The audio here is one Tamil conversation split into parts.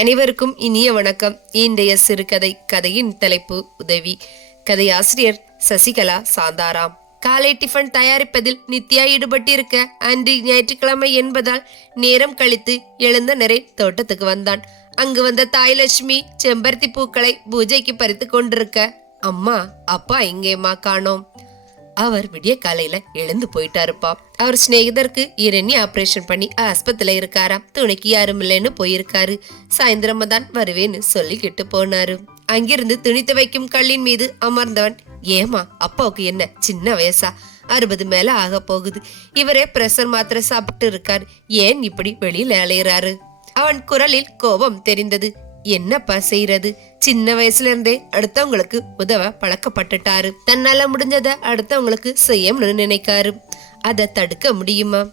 அனைவருக்கும் இனிய வணக்கம். இன்றைய சிறுகதை கதையின் தலைப்பு உதவி. கதையாசிரியர் சசிகலா சாந்தாராம். காலை டிஃபன் தயாரிப்பதில் நித்யா ஈடுபட்டிருக்க. அன்று ஞாயிற்றுக்கிழமை என்பதால் நேரம் கழித்து எழுந்த நிறை தோட்டத்துக்கு வந்தான். அங்கு வந்த தாய்லட்சுமி செம்பருத்தி பூக்களை பூஜைக்கு பறித்து கொண்டிருக்க. அம்மா அப்பா எங்கேம்மா காணோம்? அவர் விடிய காலையில எழுந்து போயிட்டாருப்பா. அவர் சிநேகிதருக்கு இரண்ய ஆபரேஷன் பண்ணி ஆஸ்பத்திரியில இருக்காராம். துணைக்கு யாரும் இல்லைன்னு போயிருக்காரு. சாயந்தரமா தான் வருவேன்னு சொல்லிக்கிட்டு போனாரு. அங்கிருந்து துணி துவைக்கும் கல்லின் மீது அமர்ந்தவன் ஏமா அப்பாவுக்கு என்ன சின்ன வயசா? அறுபது மேல ஆக போகுது. இவரே பிரஷர் மாத்திரை சாப்பிட்டு இருக்காரு ஏன் இப்படி வெளியில அலையிறாரு? அவன் குரலில் கோபம் தெரிந்தது. என்னப்பா செய்யறது சின்ன வயசுல இருந்தே அடுத்தவங்களுக்கு உதவ பழக்கப்பட்டுட்டாரு. தன்னால முடிஞ்சத அடுத்தவங்களுக்கு செய்யணும்னு நினைக்காரு. அதை தடுக்க முடியுமா?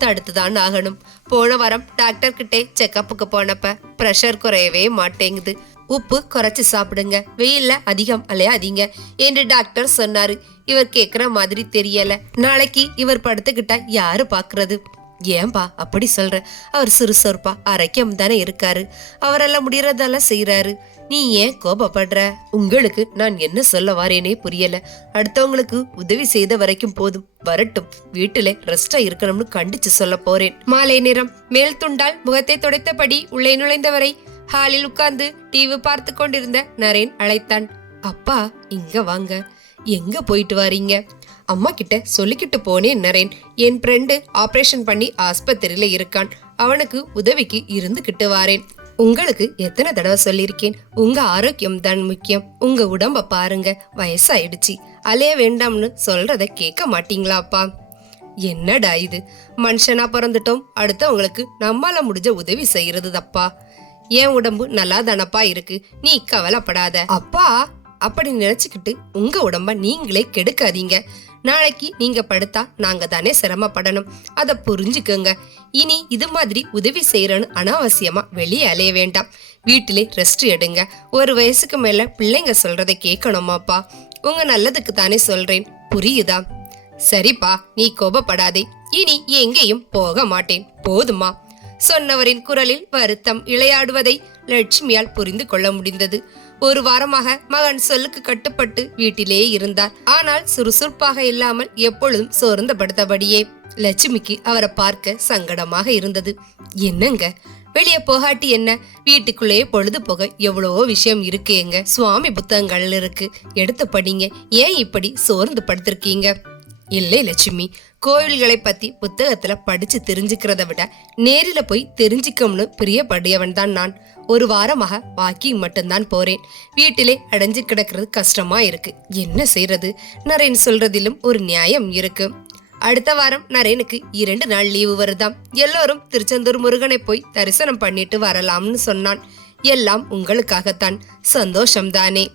தடுத்துதான் ஆகணும். போன வாரம் டாக்டர் கிட்டே செக்கப்புக்கு போனப்ப ப்ரெஷர் குறையவே மாட்டேங்குது. உப்பு குறைச்சு சாப்பிடுங்க. வெயில்ல அதிகம் அலையாதீங்க என்று டாக்டர் சொன்னாரு. இவர் கேக்குற மாதிரி தெரியல. நாளைக்கு இவர் படுத்துக்கிட்டா யாரு பாக்குறது? ஏன்பா அப்படி சொல்ற? அவர் சுறுசுறுப்பா அரைக்கம் தானே இருக்காரு. அவரெல்லாம் முடியறதெல்லாம் செய்யறாரு நீ ஏன் கோபப்படுற? உங்களுக்கு நான் என்ன சொல்ல வாரேனே புரியல. அடுத்தவங்களுக்கு உதவி செய்த வரைக்கும் போதும். வரட்டும் வீட்டுல ரெஸ்டா இருக்கணும்னு கண்டிச்சு சொல்ல போறேன். மாலை நேரம். மேல் துண்டால் முகத்தை துடைத்தபடி உள்ளே நுழைந்தவரை ஹாலில் உட்கார்ந்து டிவி பார்த்து கொண்டிருந்த நரேன் அழைத்தான். அப்பா இங்க வாங்க. எங்க போயிட்டு வாரீங்க? அம்மா கிட்ட சொல்லிக்கிட்டு போனேன் நரேன். என் ஃப்ரெண்டு ஆபரேஷன் பண்ணி ஆஸ்பத்திரியில இருக்கான். அவனுக்கு உதவிக்கு இருந்துகிட்டு வாரேன். உங்களுக்கு எத்தனை தடவை சொல்லியிருக்கேன்? உங்க ஆரோக்கியம் தான் முக்கியம். உங்க உடம்ப பாருங்க. வயசாயிடுச்சு. அலைய வேண்டாம்னு சொல்றத கேட்க மாட்டீங்களாப்பா என்னடா இது? மனுஷனா பிறந்துட்டோம். அடுத்தவங்களுக்கு நம்மால முடிஞ்ச உதவி செய்யறது தப்பா என் உடம்பு நல்லா தானப்பா இருக்கு. நீ கவலைப்படாத. அப்பா அப்படி நினைச்சுக்கிட்டு உங்க உடம்ப நீங்களே கெடுக்காதீங்க. நாளைக்கு நீங்க படுத்தா நாங்க தானே சிரமப்படணும். அதை புரிஞ்சுக்கோங்க. இனி இது மாதிரி உதவி செய்யறன்னு அனாவசியமா வெளியே அலைய வேண்டாம். வீட்டிலே ரெஸ்ட் எடுங்க. ஒரு வயசுக்கு மேல பிள்ளைங்க சொல்றதை கேட்கணுமாப்பா. உங்க நல்லதுக்கு தானே சொல்றேன். புரியுதா? சரிப்பா நீ கோபப்படாதே. இனி எங்கேயும் போக மாட்டேன். போதுமா? சொன்னவரின் குரலில் வருத்தம் இளையாடுவதை லட்சுமியால் புரிந்து கொள்ள முடிந்தது. ஒரு வாரமாக மகன் சொல்லுக்கு கட்டுப்பட்டு வீட்டிலே இருந்தார். ஆனால் சுறுசுறுப்பாக இல்லாமல் எப்பொழுதும் சோர்ந்தபடுத்தபடியே லட்சுமிக்கு அவரை பார்க்க சங்கடமாக இருந்தது. என்னங்க? வெளியே போகாட்டி என்ன? வீட்டுக்குள்ளேயே பொழுது போக எவ்வளவோ விஷயம் இருக்கு எங்க சுவாமி புத்தகங்கள் இருக்கு. எடுத்து படிங்க. ஏன் இப்படி சோர்ந்து படுத்திருக்கீங்க? இல்லை லட்சுமி கோவில்களை பத்தி புத்தகத்துல படிச்சு தெரிஞ்சுக்கிறத விட நேரில போய் தெரிஞ்சுக்கணும்னு பிரியப்படியவன் தான் நான். ஒரு வாரமாக வாக்கிங் மட்டும்தான் போறேன். வீட்டிலே அடைஞ்சு கிடக்கிறது கஷ்டமா இருக்கு. என்ன செய்யறது நரேன் சொல்றதிலும் ஒரு நியாயம் இருக்கு. அடுத்த வாரம் நரேனுக்கு இரண்டு நாள் லீவு வருதாம். எல்லோரும் திருச்செந்தூர் முருகனை போய் தரிசனம் பண்ணிட்டு வரலாம்னு சொன்னான். எல்லாம் உங்களுக்காகத்தான். சந்தோஷம்தானே.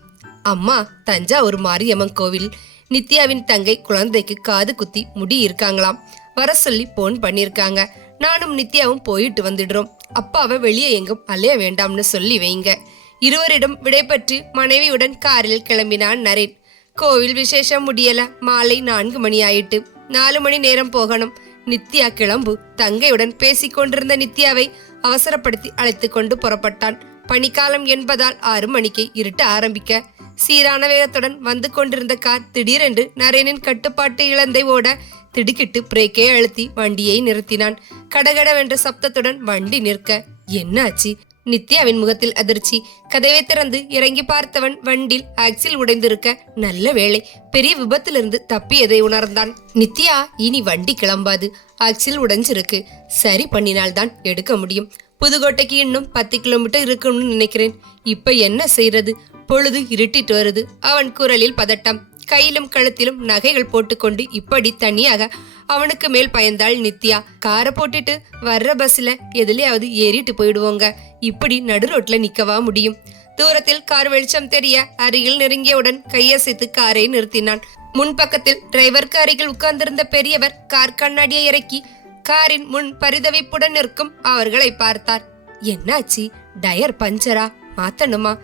அம்மா தஞ்சாவூர் மாரியம்மன் கோவில். நித்யாவின் தங்கை குழந்தைக்கு காது குத்தி முடி இருக்காங்களாம். வர சொல்லி போன் பண்ணிருக்காங்க. நானும் நித்யாவும் போயிட்டு வந்துடுறோம். அப்பாவை வெளியே எங்கும் அலைய வேண்டாம்னு சொல்லி வைங்க. இருவரிடம் விடைபெற்று மனைவியுடன் காரில் கிளம்பினான் நரேன். கோவில் விசேஷம் முடியல. மாலை நான்கு மணி ஆயிட்டு. நாலு மணி நேரம் போகணும். நித்யா கிளம்பு தங்கையுடன் பேசிக்கொண்டிருந்த நித்யாவை அவசரப்படுத்தி அழைத்து கொண்டு புறப்பட்டான். பனிக்காலம் என்பதால் ஆறு மணிக்கு இருட்ட ஆரம்பிக்க சீரான வேகத்துடன் வந்து கொண்டிருந்த கார் திடீரென்று நரேனின் கட்டுப்பாட்டு இழந்தை ஓட திடுக்கிட்டு பிரேக்கே அழுத்தி வண்டியை நிறுத்தினான். கடகடவென்ற சப்தத்துடன் வண்டி நிற்க என்னாச்சு? நித்யாவின் முகத்தில் அதிர்ச்சி. கதவை திறந்து இறங்கி பார்த்தவன் வண்டில் ஆக்சில் உடைந்திருக்க நல்ல வேளை பெரிய விபத்திலிருந்து தப்பியதை உணர்ந்தான். நித்யா இனி வண்டி கிளம்பாது. ஆக்சில் உடைஞ்சிருக்கு. சரி பண்ணினால்தான் எடுக்க முடியும். புதுக்கோட்டைக்கு இன்னும் பத்து கிலோமீட்டர் இருக்கும்னு நினைக்கிறேன். இப்ப என்ன செய்யறது பொழுது இருட்டிட்டு வருது. அவன் குரலில் பதட்டம். கையிலும் கழுத்திலும் நகைகள் போட்டுக்கொண்டு இப்படி தனியாக அவனுக்கு மேல் பயந்தாள் நித்யா. காரை போட்டுட்டு வர்ற பஸ்ல எதுலயாவது ஏறிட்டு போயிடுவோங்க. இப்படி நடு ரோட்ல நிக்கவா முடியும். தூரத்தில் கார் வெளிச்சம் தெரிய அருகில் நெருங்கியவுடன் கையசைத்து காரை நிறுத்தினான். முன்பக்கத்தில் டிரைவருக்கு அருகில் உட்கார்ந்திருந்த பெரியவர் கார் கண்ணாடியை இறக்கி காரின் முன் பரிதவிப்புடன் நிற்கும் அவர்களை பார்த்தார். என்னாச்சு? டயர் பஞ்சரா? மாத்தணுமா?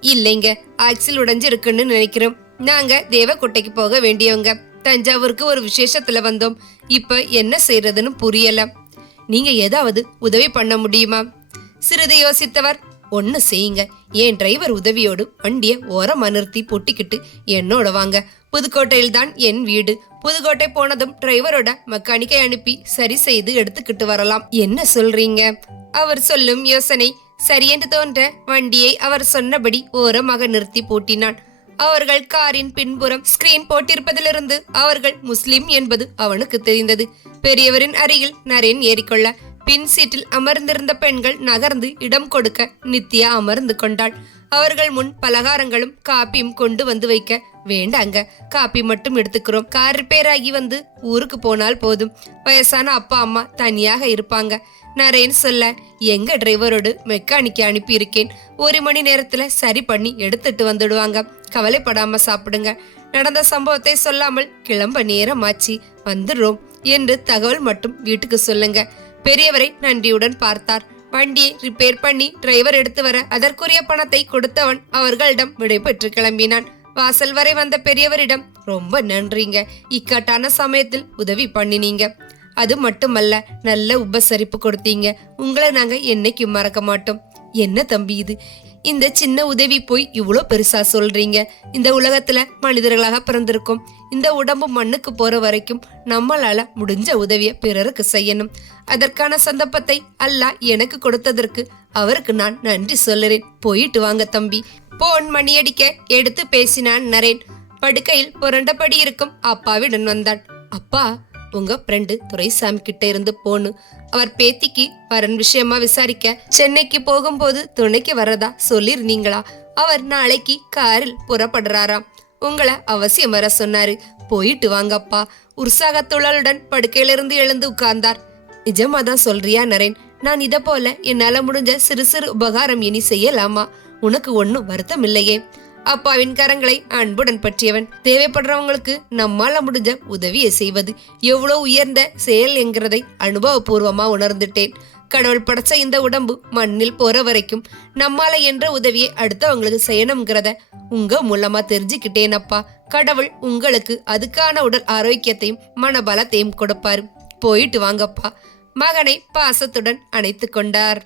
இல்லைங்க ஆக்சில் உடைஞ்சு இருக்குன்னு நினைக்கிறோம். நாங்க தேவக்கோட்டைக்கு போக வேண்டியவங்க. தஞ்சாவூருக்கு ஒரு விசேஷத்துல வந்தோம். இப்ப என்ன செய்யறதுன்னு புரியல. நீங்க ஏதாவது உதவி பண்ண முடியுமா? சிறிது யோசித்தவர் ஒன்னு செய்யுங்க. என் டிரைவர் உதவியோடு வண்டியை ஓரம் நிறுத்தி பொட்டிக்கிட்டு என்னோட வாங்க. புதுக்கோட்டையில் தான் என் வீடு. புதுக்கோட்டை போனதும் டிரைவரோட மெக்கானிக்கை அனுப்பி சரி செய்து எடுத்துக்கிட்டு வரலாம். என்ன சொல்றீங்க? அவர் சொல்லும் யோசனை. சரியென்று தோன்ற வண்டியை அவர் சொன்னபடி ஓரமாக நிறுத்தி பூட்டினான். அவர்கள் காரின் பின்புறம் ஸ்கிரீன் போட்டிருப்பதிலிருந்து அவர்கள் முஸ்லிம் என்பது அவனுக்கு தெரிந்தது. பெரியவரின் அருகில் நரேன் ஏறிக்கொள்ள பின் சீட்டில் அமர்ந்திருந்த பெண்கள் நகர்ந்து இடம் கொடுக்க நித்யா அமர்ந்து கொண்டாள். அவர்கள் முன் பலகாரங்களும் காப்பியும் கொண்டு வந்து வைக்க வேண்டாங்க. காப்பி மட்டும் எடுத்துக்கிறோம். கார் ரிப்பேர் ஆகி வந்து ஊருக்கு போனால் போதும். வயசான அப்பா அம்மா தனியாக இருப்பாங்க. நரேன் சொல்ல எங்க டிரைவரோடு மெக்கானிக்கை அனுப்பி இருக்கேன் ஒரு மணி நேரத்துல சரி பண்ணி எடுத்துட்டு வந்துடுவாங்க. கவலைப்படாம சாப்பிடுங்க. நடந்த சம்பவத்தை சொல்லாமல் கிளம்ப நேரம் ஆச்சு வந்துடுறோம் என்று தகவல் மட்டும் வீட்டுக்கு சொல்லுங்க. பெரியவரை நன்றியுடன் பார்த்தார். வண்டியை ரிப்பேர் பண்ணி டிரைவர் எடுத்து வர அதற்குரிய பணத்தை கொடுத்தவன் அவர்களிடம் விடைபெற்று கிளம்பினான். வாசல் வரை வந்த பெரியவரிடம் ரொம்ப நன்றிங்க. இக்கட்டான சமயத்தில் உதவி பண்ணினீங்க. அது மட்டுமல்ல நல்ல உபசரிப்பு கொடுத்தீங்க. உங்களை நாங்க என்னைக்கும் மறக்க மாட்டோம். என்ன தம்பி இது? இந்த சின்ன உதவி போய் இவ்வளோ பெருசா சொல்றீங்க. இந்த உலகத்துல மனிதர்களாக பிறந்திருக்கோம். இந்த உடம்பு மண்ணுக்கு போற வரைக்கும் நம்மளால முடிஞ்ச உதவிய பிறருக்கு செய்யணும். அதற்கான சந்தர்ப்பத்தை அல்லாஹ் எனக்கு கொடுத்ததற்கு அவருக்கு நான் நன்றி சொல்லுறேன். போயிட்டு வாங்க தம்பி. போன் மணியடிக்க எடுத்து பேசினான் நரேன். படுக்கையில் புரண்டபடி இருக்கும் அப்பாவிடன் வந்தான். அப்பா உங்க ஃப்ரெண்டு துரைசாமி கிட்ட இருந்து போன்னு அவர் பேத்திக்கு வரன் விஷயமா விசாரிக்க சென்னைக்கு போகும்போது துணைக்கு வரதா சொல்லிருந்தீங்களா? அவர் நாளைக்கு காரில் புறப்படுறாராம். உங்களை அவசியம் வர சொன்னாரு. போயிட்டு வாங்கப்பா. உற்சாகத்துழலுடன் படுக்கையிலிருந்து எழுந்து உட்கார்ந்தார். நிஜமா தான் சொல்றியா நரேன்? நான் இத போல என்னால முடிஞ்ச சிறு சிறு உபகாரம் இனி செய்யலாமா? உனக்கு ஒன்னும் வருத்தம் இல்லையே. அப்பாவின் கரங்களை அன்புடன் பற்றியவன். தேவைப்படுறவங்களுக்கு நம்மால முடிஞ்ச உதவியை செய்வது. எவ்வளவு உயர்ந்த செயல் என்கிறதை அனுபவபூர்வமா உணர்ந்துட்டேன். கடவுள் படைச்ச இந்த உடம்பு மண்ணில் போற வரைக்கும் நம்மால என்ற உதவியை அடுத்தவங்களுக்கு செய்யணுங்கிறத உங்க மூலமா தெரிஞ்சுக்கிட்டேன் அப்பா. கடவுள் உங்களுக்கு அதுக்கான உடல் ஆரோக்கியத்தையும் மனபலத்தையும் கொடுப்பாரு. போயிட்டு வாங்கப்பா. மகனை பாசத்துடன் அணைத்து கொண்டார்.